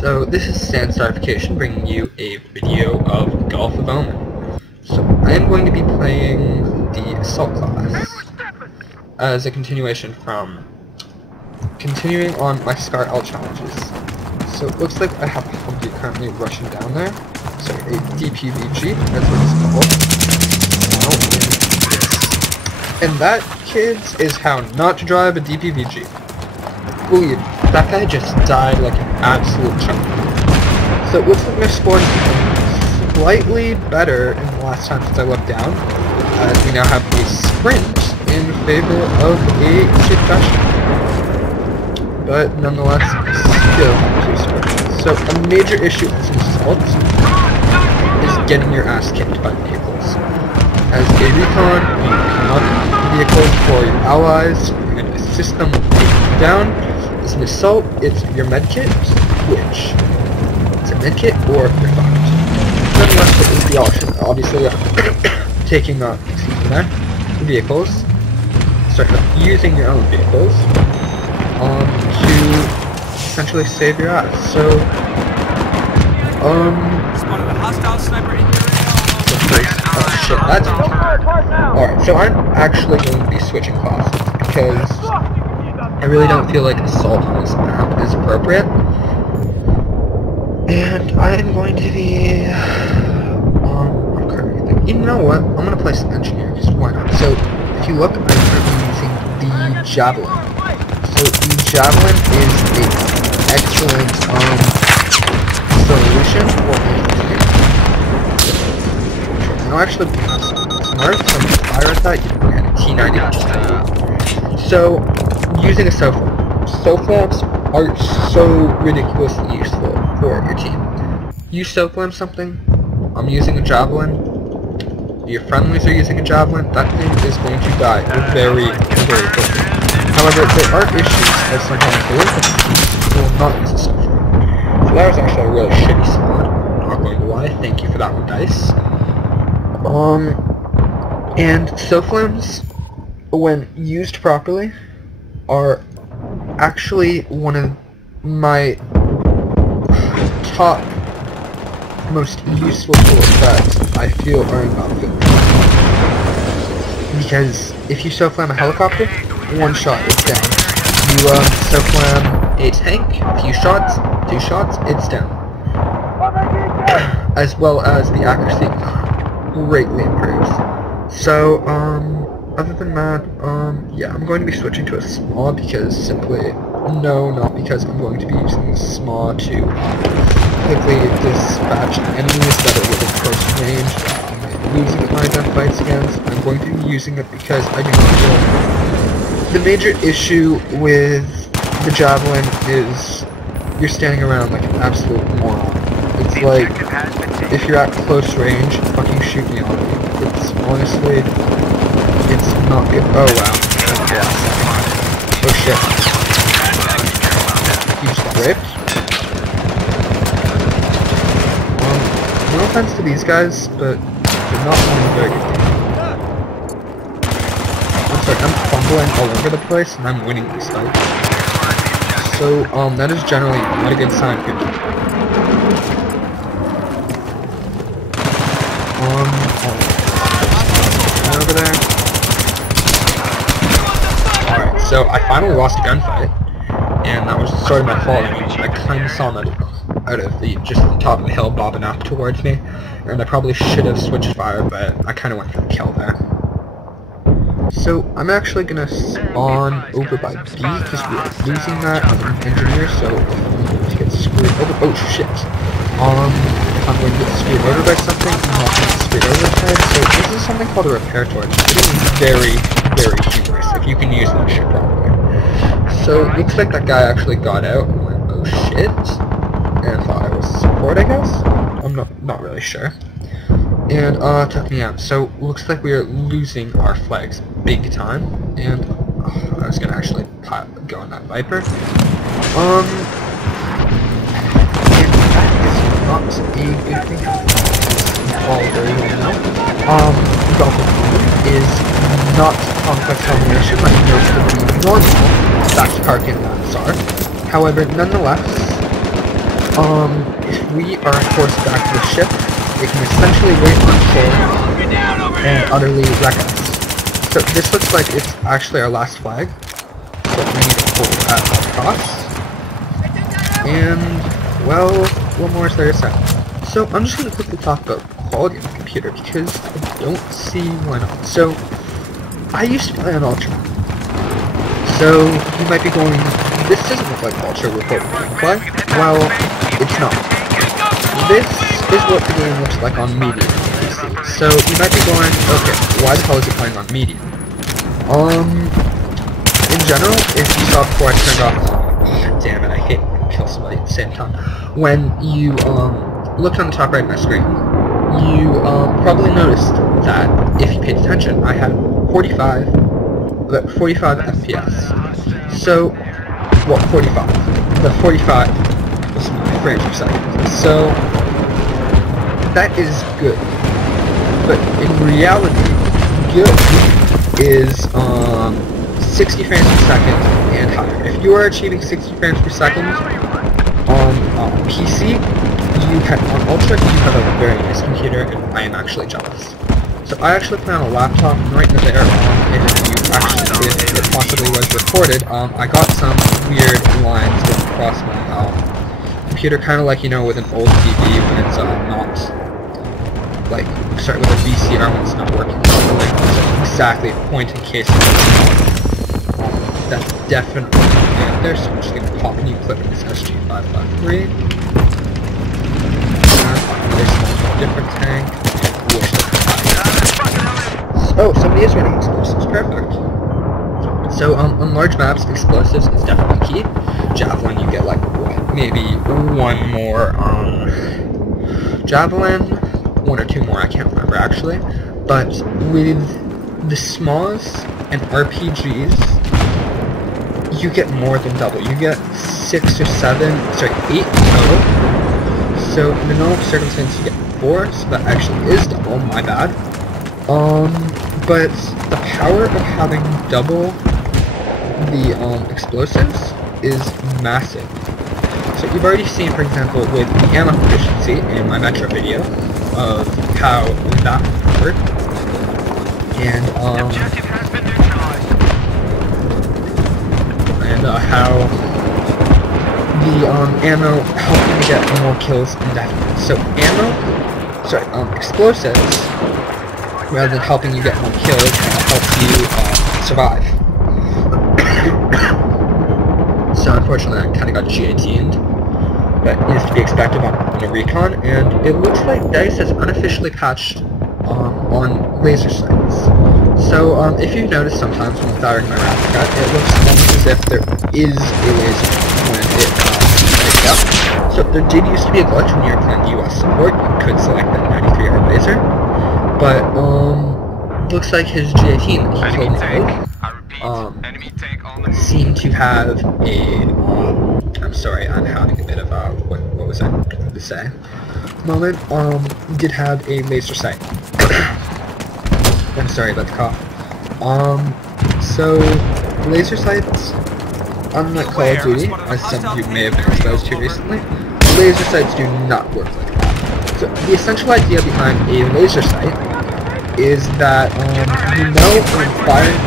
So this is Sandstarification bringing you a video of Gulf of Oman. So I am going to be playing the Assault class as a continuation from continuing on my Scar L challenges. So it looks like I have a Humvee currently rushing down there. So a DPVG, that's what it's called. And that, kids, is how not to drive a DPVG. Believe, that guy just died like an absolute chump. So it looks like my score is slightly better in the last time since I looked down, as we now have a sprint in favor of a succession. But nonetheless, still too smart. So a major issue with this assault is getting your ass kicked by vehicles. As a recon, you cannot vehicles for your allies, you're going to assist them with taking them down. As an assault, it's your medkit, which it's a medkit or your fucked. Nonetheless, it is the option. Obviously, taking vehicles, start using your own vehicles to essentially save your ass. So, spotted a hostile sniper in your shit, that's alright, so I'm actually going to be switching classes because I really don't feel like assault on this map is appropriate. And I'm going to be I'm currently thinking, you know what, I'm going to play some engineer, just why not? So if you look, I'm currently using the Javelin. So the Javelin is an excellent solution for engineering. No, actually, smart, so fire at that, you can get a T90. So, using a SOFLAM. SOFLAMs are so ridiculously useful for your team. You SOFLAM something, I'm using a Javelin, your friendlies are using a Javelin, that thing is going to die very, very quickly. However, there are issues as sometimes the infantry will not use a SOFLAM. So that was actually a really shitty spawn, not going to lie, thank you for that one, DICE. And SOFLAMs, when used properly, are actually one of my top most useful tools that I feel are in Battlefield. Because if you SOFLAM a helicopter, one shot, it's down. You SOFLAM a tank, a few shots, 2 shots, it's down. As well as the accuracy greatly improves. So, other than that, yeah, I'm going to be switching to a SMAW because simply, no, not because I'm going to be using the SMAW to quickly dispatch enemies that are within close range that I might be losing at my gunfights against. I'm going to be using it because I do not feel the major issue with the Javelin is you're standing around like an absolute moron. It's like, if you're at close range, fucking shoot me on it. It's honestly, it's not good. Oh wow. Oh shit. He just got raped. No offense to these guys, but they're not playing very good game. I'm sorry, I'm fumbling all over the place and I'm winning this fight. So, that is generally not a good sign for me. Over there. Alright, so I finally lost a gunfight, and that was sort of my fault. I kind of saw him out of the top of the hill bobbing up towards me, and I probably should have switched fire, but I kind of went for the kill there. So I'm actually gonna spawn over by B because we're losing that as an engineer, so if I'm going to get screwed over. Oh shit. If I'm going to get screwed over by something, I'm not going to get screwed over by it. So this is something called a repair torch. It is very, very humorous if you can use that shit properly. So it looks like that guy actually got out and went, oh shit, and thought I was support, I guess? I'm not really sure. And took me out. So looks like we are losing our flags big time. And I was gonna actually go on that Viper. And that is not a good thing. All very well know. Gulf of Oman is not complex combination like most of the normal fast car game maps are. However, nonetheless, if we are forced back to the ship, it can essentially wait on shore and utterly wreck us. So this looks like it's actually our last flag, so we need to hold at all costs. And, well, what more is there to say? So I'm just going to quickly talk about quality of the computer, because I don't see why not. So, I used to play on Ultra. So, you might be going, this doesn't look like Ultra with what we can play. Well, it's not. This is what the game looks like on medium PC. So, you might be going, okay, why the hell is it playing on medium? In general, if you saw before I turned off, damn it, I hate kill somebody at the same time. When you, looked on the top right of my screen, you, probably noticed that, if you paid attention, I had 45 FPS. So, well, 45. The 45 was my frames per second. So, that is good. But in reality, good is, 60 frames per second and higher. If you are achieving 60 frames per second on PC, on Ultra, you have a very nice computer, and I am actually jealous. So I actually play on a laptop, and right in there, if it possibly was recorded, I got some weird lines going across my computer, kind of like, you know, with an old TV when it's not, like, sorry, with a VCR when it's not working properly. So exactly, point in case that's definitely in there, so I'm just going to pop a new clip in this SG553. There's a different tank. Oh, somebody is running explosives. Perfect. So, on large maps, explosives is definitely key. Javelin, you get, like, what, maybe one more, Javelin, one or two more, I can't remember, actually. But with the SMAs and RPGs, you get more than double. You get 6 or 7, sorry, 8 total. So in the normal circumstance, you get 4, so that actually is double. My bad. But the power of having double the explosives is massive. So you've already seen, for example, with the ammo efficiency in my Metro video of how that worked, and how the ammo helped me get more kills indefinitely. So explosives, rather than helping you get more kills, helps you survive. So unfortunately I kind of got G18'd, but it is to be expected on a recon, and it looks like DICE has unofficially patched on laser sights. So if you've noticed sometimes when firing my Raptor, it looks almost as if there is a laser when it lights up. So there did used to be a glitch when you were playing US support, you could select that 93R laser, but looks like his G18 that he killed me with, seemed to have a, I'm sorry, I'm having a bit of a, what was I going to say, moment, did have a laser sight. I'm sorry about the cough. So, laser sights, unlike Call of Duty, as some of you may have been exposed to recently, laser sights do not work like that. So, the essential idea behind a laser sight is that, you know when firing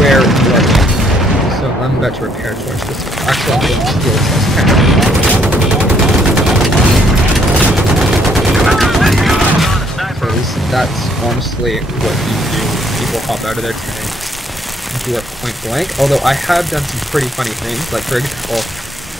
where it's right. So, I'm about to repair torch this. Actually, I'm going to steal this because that's honestly what you do when people hop out of their tanks and do it point blank. Although I have done some pretty funny things, like for example,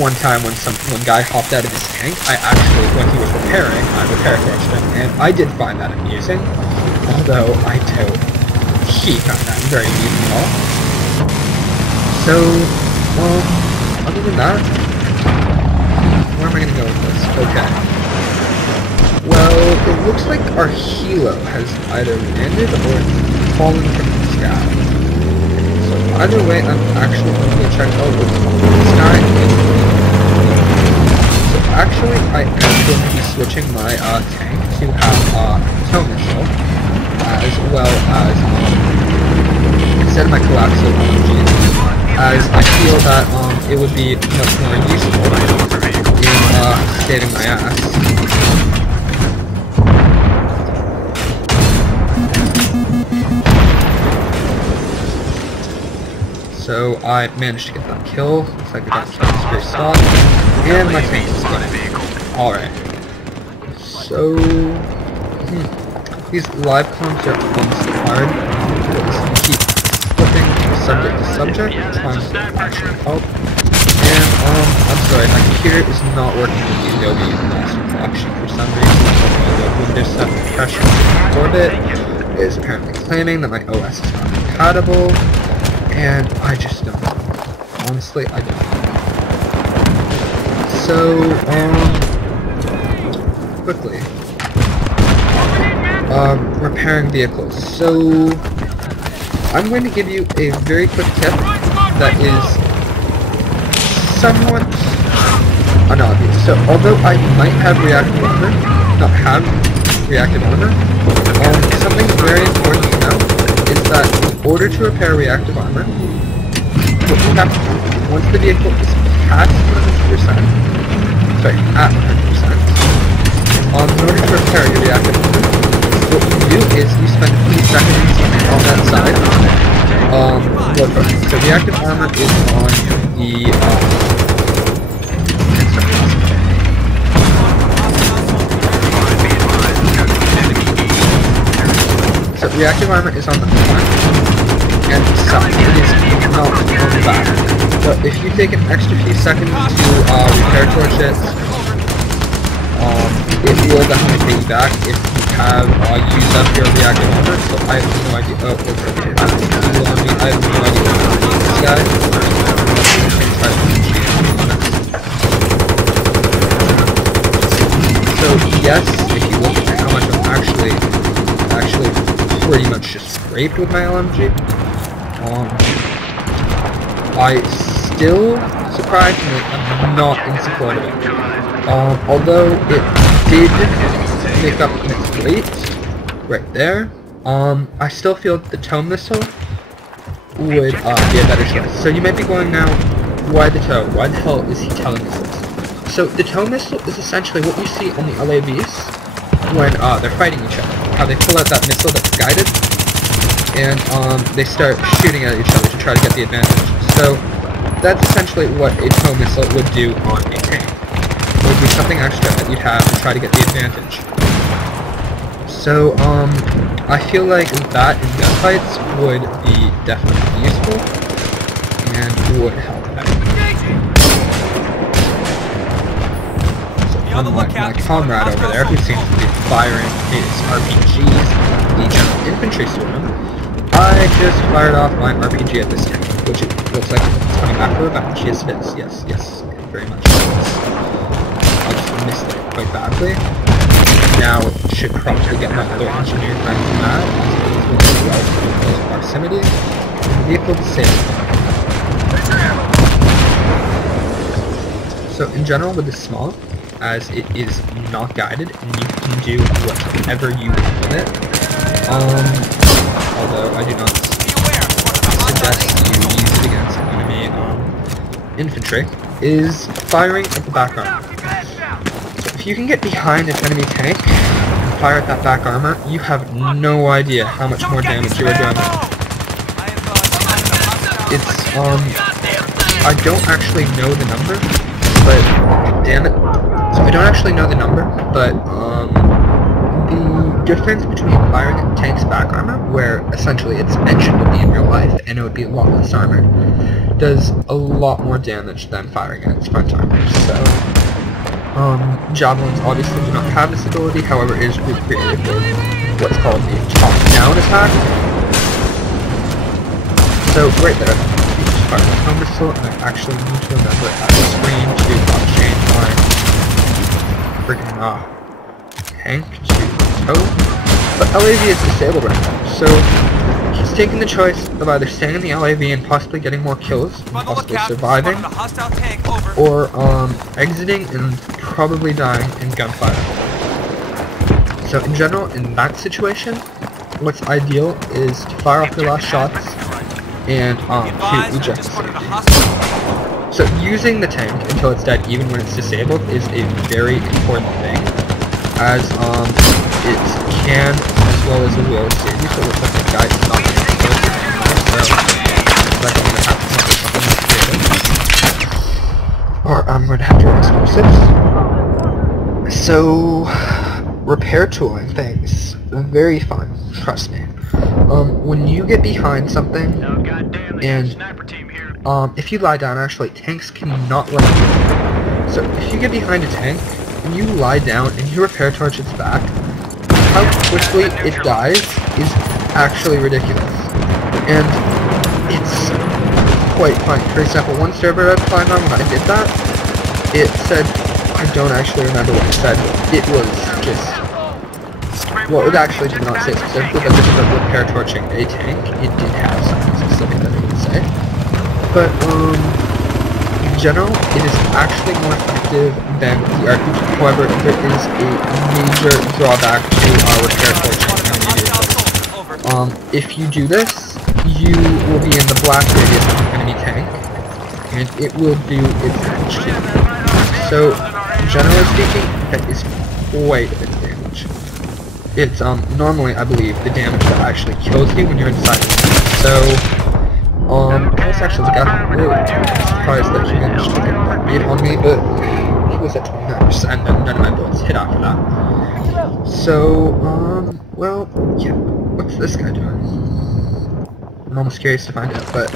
one time when one guy hopped out of his tank, I actually, when he was repairing, I repair torched him, and I did find that amusing. Although I doubt he found that very amusing at all. So, other than that, where am I gonna go with this? Okay. Well, it looks like our helo has either landed or fallen from the sky. So either way, I'm actually going to check out what's in the sky. So actually, I am going to be switching my tank to have tow missile, as well as instead of my coaxial energy, as I feel that it would be much more useful in saving my ass. So I managed to get that kill. Looks like we got some spare stock. And my tank is gone. Alright. So these live comms are almost hard. Keep flipping subject to subject, trying to actually help. And I'm sorry, my computer is not working with the Adobe Master Collection for some reason. The Windows 7 compression orbit is apparently claiming that my OS is not compatible, and I just don't know. Honestly, I don't know. So, quickly. Repairing vehicles. So, I'm going to give you a very quick tip that is somewhat unobvious. So, although I might have reactive armor, something very important to know is that in order to repair reactive armor, what you have to do, once the vehicle is past 100%, sorry, at 100%, in order to repair your reactive armor, what you do is you spend a few seconds on that side, so reactive armor is on the, so reactive armor is on the front and the side. It is not on the back. But if you take an extra few seconds to repair torches, it will definitely pay you back if you have used up your reactive armor. So I have no idea. Oh, okay. I have no idea what this guy. So yes, if you look at how much I'm actually pretty much just scraped with my LMG, I still, surprisingly, am not in support of it. Although it did make up its weight right there, I still feel that the tow missile would be a better choice. So you might be going now, why the tow? Why the hell is he telling us this? So the tow missile is essentially what you see on the LAVs when they're fighting each other. How they pull out that missile that's guided, and they start shooting at each other to try to get the advantage. So that's essentially what a tow missile would do on a tank. It would be something extra that you'd have to try to get the advantage. So I feel like that in gunfights would be definitely useful and would help out. Unlike my comrade over there, who seems to be firing his RPGs, the general infantry swarm, I just fired off my RPG at this tank, which it looks like it's coming back for revenge. Yes, it is. Yes, very much. I just missed it quite badly. Now it should probably get my other engineer friends mad, as it is within relatively close proximity, and the vehicle disabled. So in general, with this small, as it is not guided and you can do whatever you want with it. Although I do not suggest you use it against enemy infantry, is firing at the back armor. So if you can get behind an enemy tank and fire at that back armor, you have no idea how much more damage you are doing. It's I don't actually know the number, but damn it. So I don't actually know the number, but the difference between firing at tank's back armor, where essentially its engine would be in real life and it would be a lot less armored, does a lot more damage than firing at its front armor. So javelins obviously do not have this ability, however it is recreated with what's called a top-down attack. So right there, you just fire the tow missile, and I actually need to remember at the screen to change my freaking tank to tow, but LAV is disabled right now, so he's taking the choice of either staying in the LAV and possibly getting more kills, and possibly surviving, or exiting and probably dying in gunfire. So in general, in that situation, what's ideal is to fire off your last shots and to eject the safety. So using the tank until it's dead, even when it's disabled, is a very important thing, as it can, as well as it will, save you. So it looks like the guy is not going to kill you anymore, so like I'm going to have to come up with something more creative. Or I'm going to have to run explosives. So, repair tooling things, very fun, trust me. When you get behind something, and if you lie down, actually, tanks cannot run you. So if you get behind a tank, and you lie down and you repair torch its back, how quickly it dies is actually ridiculous. And it's quite funny. For example, one server I climbed on, when I did that, it said, I don't actually remember what it said, it was just, well, it actually did not say specifically, but just for repair torching a tank, it did have something specific that it would say. But, in general, it is actually more effective than the RPG. However, there is a major drawback to repair torching immediately. If you do this, you will be in the black radius of an enemy tank, and it will do its damage to you. So, generally speaking, that is quite a bit of damage. It's, normally, I believe, the damage that actually kills you when you're inside. So, I was actually really surprised that he managed to get that beat on me, but he was at 29%, and none of my bullets hit after that. So, well, yeah, what's this guy doing? I'm almost curious to find out, but,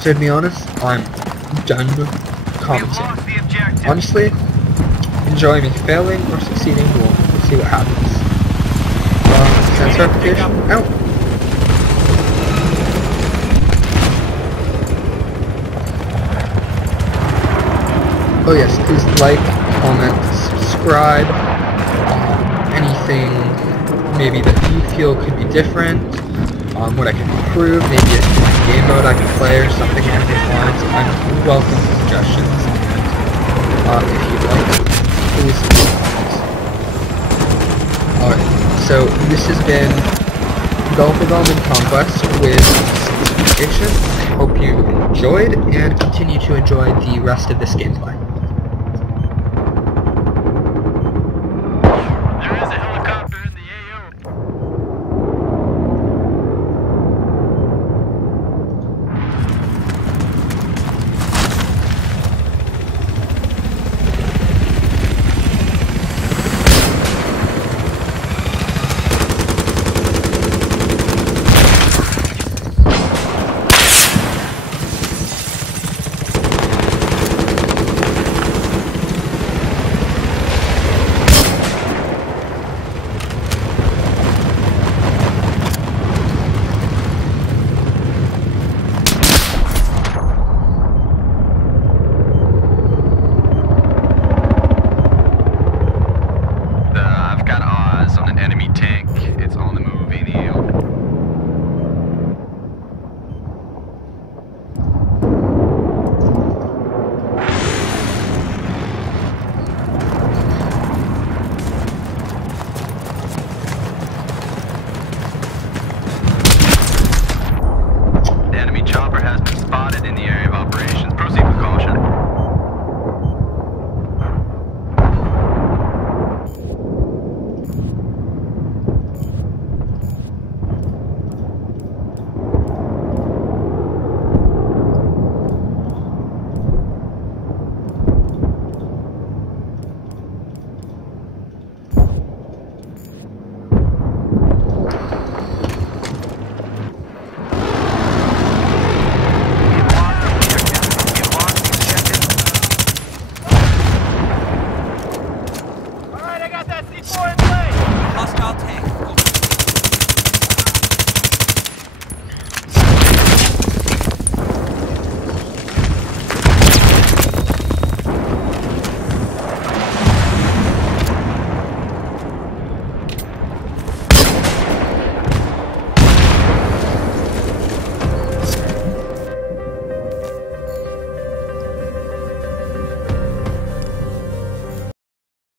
so to be honest, I'm done commenting. Honestly, enjoy me failing or succeeding, we'll see what happens. Sandstarification, out! Oh yes, please like, comment, subscribe, anything maybe that you feel could be different, what I can improve, maybe a game mode I can play or something along those lines. I'm welcome to suggestions, and if you'd like, please comment. Alright, so this has been Gulf of Oman Conquest with Sandstarification. I hope you enjoyed, and continue to enjoy the rest of this gameplay.